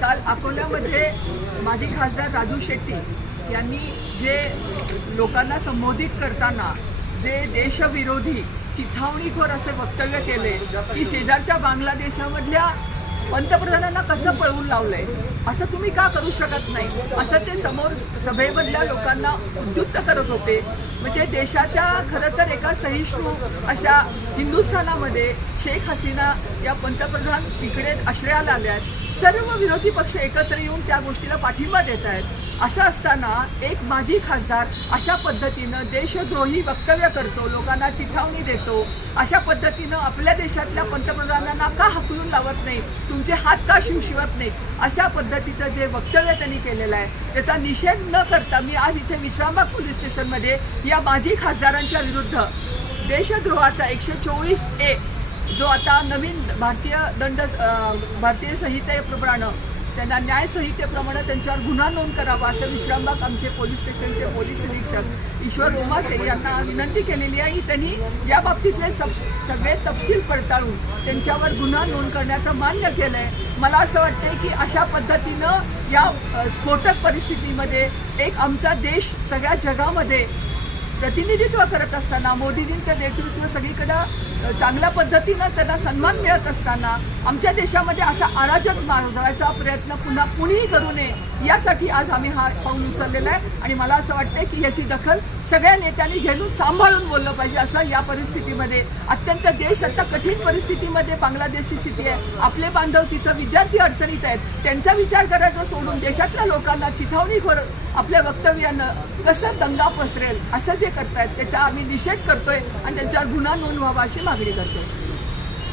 काल अकोल्यामध्ये माजी खासदार राजू शेट्टी यांनी जे लोकांना संबोधित करताना जे देशविरोधी चिथावणीखोर असे वक्तव्य केले की शेजारच्या बांगलादेशामधल्या पंतप्रधानांना कसं पळवून लावलंय? असं तुम्ही का करू शकत नाही? असं ते समोर सभेमधल्या लोकांना उद्युक्त करत होते. म्हणजे देशाच्या खरं तर एका सहिष्णू अशा हिंदुस्थानामध्ये शेख हसीना या पंतप्रधान इकडे आश्रयाला आल्यात सर्व विरोधी पक्ष एकत्र येऊन त्या गोष्टीला पाठिंबा देत आहेत. असं असताना एक माजी खासदार अशा पद्धतीनं देशद्रोही वक्तव्य करतो लोकांना चिथावणी देतो. अशा पद्धतीनं आपल्या देशातल्या पंतप्रधानांना लावत नाही तुमचे हात का शिवशिवत नाही अशा पद्धतीचं जे वक्तव्य त्यांनी केलेलं आहे त्याचा निषेध न करता मी आज इथे विश्रामबाग पोलीस स्टेशनमध्ये या माजी खासदारांच्या विरुद्ध देशद्रोहाचा एकशे चोवीस ए जो आता नवीन भारतीय दंड अं, भारतीय संहितेप्रमाणे त्यांना न्यायसंहितेप्रमाणे त्यांच्यावर गुन्हा नोंद करावा असं विश्रामबाग आमचे पोलीस स्टेशनचे पोलीस निरीक्षक ईश्वर रोमासे यांना विनंती केलेली आहे. त्यांनी या बाबतीतले सब सगळे तपशील पडताळून त्यांच्यावर गुन्हा नोंद करण्याचं मान्य केलं आहे मला असं वाटतंय की अशा पद्धतीनं या स्फोटक परिस्थितीमध्ये एक आमचा देश सगळ्या जगामध्ये प्रतिनिधित्व करत असताना मोदीजींचं नेतृत्व सगळीकडं चांगल्या पद्धतीनं त्यांना सन्मान मिळत असताना आमच्या देशामध्ये असा अराजक मारण्याचा प्रयत्न पुन्हा कुणीही करू नये यासाठी आज आम्ही हा पाऊल उचललेला आहे. आणि मला असं वाटतंय की याची दखल सगळ्या नेत्यांनी घेऊन सांभाळून बोललं पाहिजे असं या परिस्थितीमध्ये. अत्यंत देश आता कठीण परिस्थितीमध्ये बांगलादेशची स्थिती आहे. आपले बांधव तिथं विद्यार्थी अडचणीत आहेत. त्यांचा विचार करायचा सोडून देशातल्या लोकांना चिथावणीखोर आपल्या वक्तव्यानं कसं दंगा पसरेल असं जे करतायत त्याचा आम्ही निषेध करतोय आणि त्यांच्यावर गुन्हा 食べれだって。